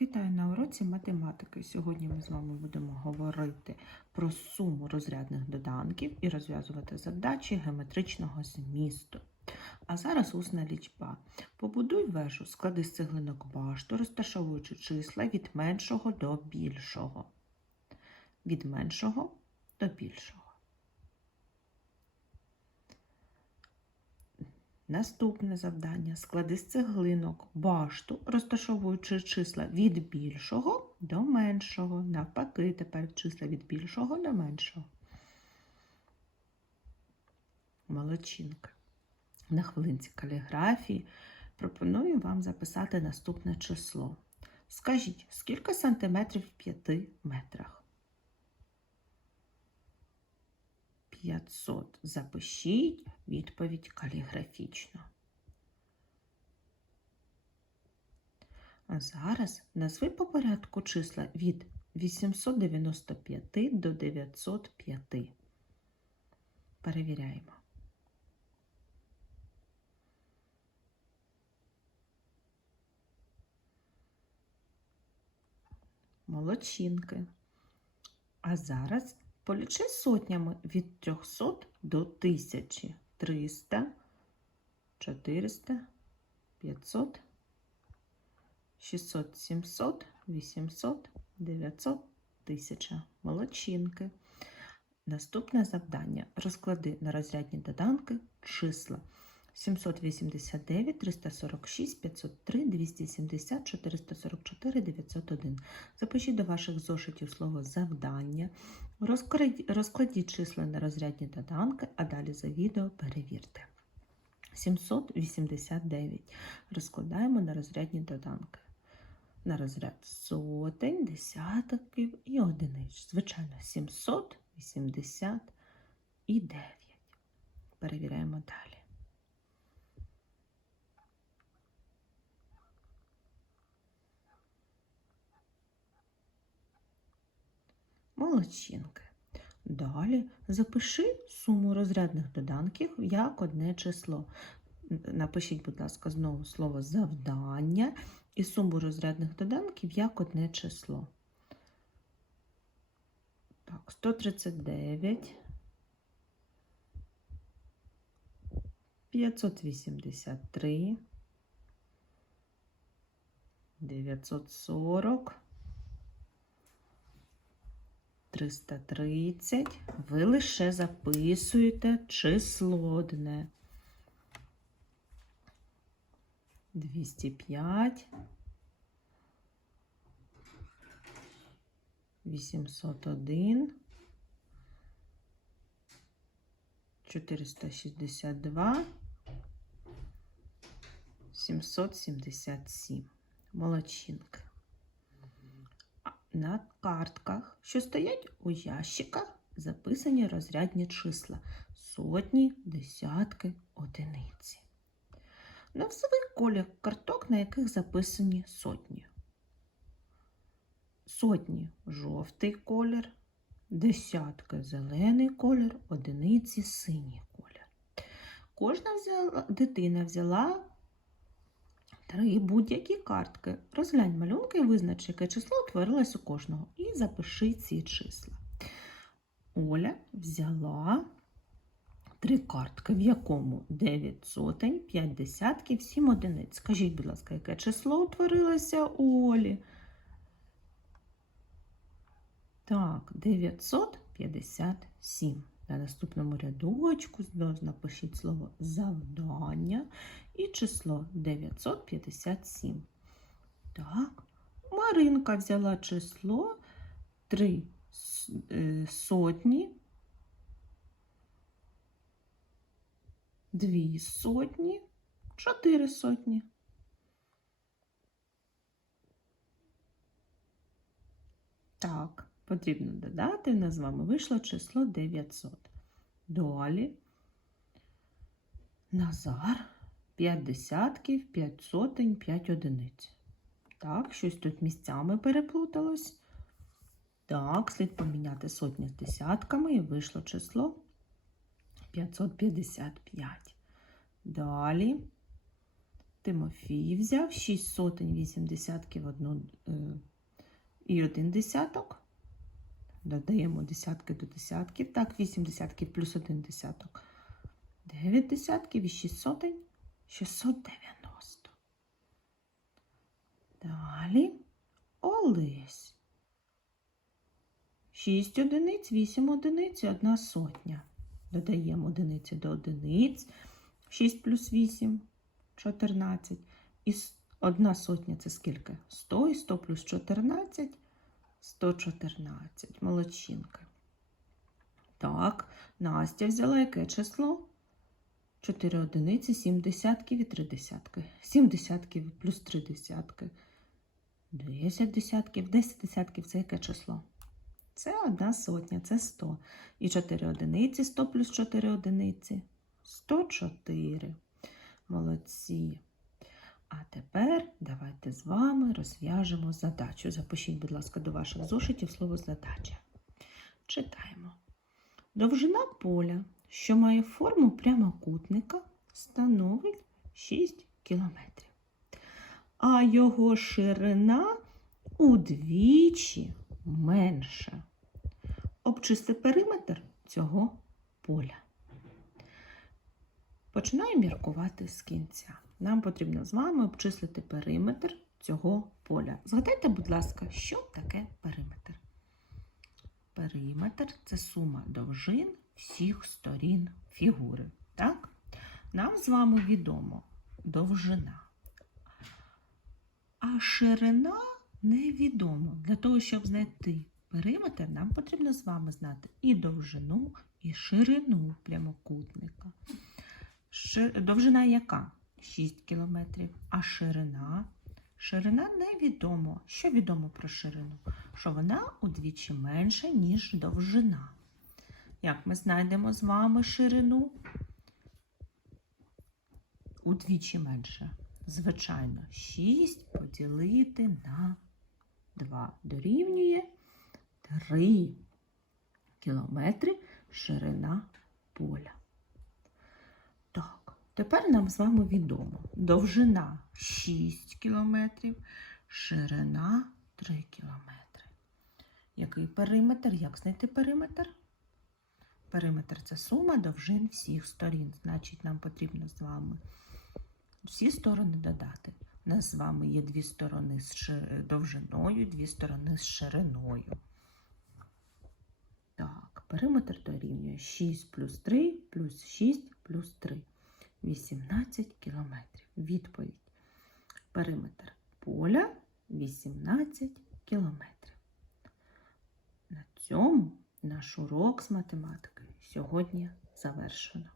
Вітаю на уроці математики. Сьогодні ми з вами будемо говорити про суму розрядних доданків і розв'язувати задачі геометричного змісту. А зараз усна лічба. Побудуй вежу, склади з цеглинок башту, розташовуючи числа від меншого до більшого. Від меншого до більшого. Наступне завдання склади з цеглинок башту, розташовуючи числа від більшого до меншого. Навпаки, тепер числа від більшого до меншого. Молодчинка. На хвилинці каліграфії пропоную вам записати наступне число. Скажіть, скільки сантиметрів в 5 метрах? 500. Запишіть відповідь каліграфічно. А зараз назви по порядку числа від 895 до 905. Перевіряємо. Молодчинки. А зараз Полічи сотнями від 300 до 1000. 300, 400, 500, 600, 700, 800, 900, 1000. Молодчинки. Наступне завдання. Розклади на розрядні доданки числа. 789, 346, 503, 270, 444, 901. Запишіть до ваших зошитів слово завдання. Розкладіть, числа на розрядні доданки, а далі за відео перевірте. 789. Розкладаємо на розрядні доданки. На розряд сотень, десятків і одиниць. Звичайно, 789. Перевіряємо далі. Молодчинки. Далі запиши суму розрядних доданків як одне число. Напишіть, будь ласка, знову слово завдання і суму розрядних доданків як одне число. Так, 139, 583, 940, 330. Ви лише записуєте число одне. 205. 801. 462. 777. Молодчинка на картках, що стоять у ящиках, записані розрядні числа сотні, десятки, одиниці. Назви колір карток, на яких записані сотні. Сотні жовтий колір, десятки зелений колір, одиниці синій колір. Кожна взяла, дитина взяла Три будь-які картки. Розглянь малюнки і визнач, яке число утворилось у кожного. І запиши ці числа. Оля взяла три картки, в якому 9 сотень, 5 десятків, 7 одиниць. Скажіть, будь ласка, яке число утворилося у Олі? Так, 957. На наступному рядочку знову напишіть слово завдання і число 957. Так, Маринка взяла число 3 е, сотні, 2 сотні, 4 сотні. Так. Потрібно додати, в нас з вами вийшло число 900. Далі Назар 5 десятків, 5 сотень, 5 одиниць. Так, щось тут місцями переплуталось. Так, слід поміняти сотні з десятками і вийшло число 555. Далі Тимофій взяв 6 сотень 8 десятків одну, е, і 1 десяток. Додаємо десятки до десятків. Так, 8 десятків плюс 1 десяток. 9 десятків і 6 сотень 690. Далі Олесь. 6 одиниць, 8 одиниць і 1 сотня. Додаємо одиниці до одиниць. 6 плюс 8 14. І с- одна сотня це скільки? 100 і 100 плюс 14 114. Молодчинка. Так, Настя взяла яке число? 4 одиниці, 7 десятків і 3 десятки. 7 десятків плюс 3 десятки. 10 десятків. 10 десятків це яке число? Це одна сотня, це 100. І 4 одиниці, 100 плюс 4 одиниці. 104. Молодці. А тепер давайте з вами розв'яжемо задачу. Запишіть, будь ласка, до ваших зошитів слово задача. Читаємо. Довжина поля, що має форму прямокутника, становить 6 кілометрів. А його ширина удвічі менша. Обчисти периметр цього поля. Починаємо міркувати з кінця. Нам потрібно з вами обчислити периметр цього поля. Згадайте, будь ласка, що таке периметр? Периметр це сума довжин всіх сторін фігури. Так? Нам з вами відомо довжина. А ширина невідомо. Для того, щоб знайти периметр, нам потрібно з вами знати і довжину, і ширину прямокутника. Довжина яка? 6 кілометрів. А ширина? Ширина невідомо. Що відомо про ширину? Що вона удвічі менша, ніж довжина. Як ми знайдемо з вами ширину? Удвічі менше. Звичайно, 6 поділити на 2 дорівнює 3 кілометри ширина поля. Тепер нам з вами відомо. Довжина 6 кілометрів, ширина 3 кілометри. Який периметр? Як знайти периметр? Периметр це сума довжин всіх сторін. Значить, нам потрібно з вами всі сторони додати. У нас з вами є дві сторони з довжиною, дві сторони з шириною. Так, периметр дорівнює 6 плюс 3 плюс 6 плюс 3. 18 кілометрів. Відповідь. Периметр поля 18 кілометрів. На цьому наш урок з математики сьогодні завершено.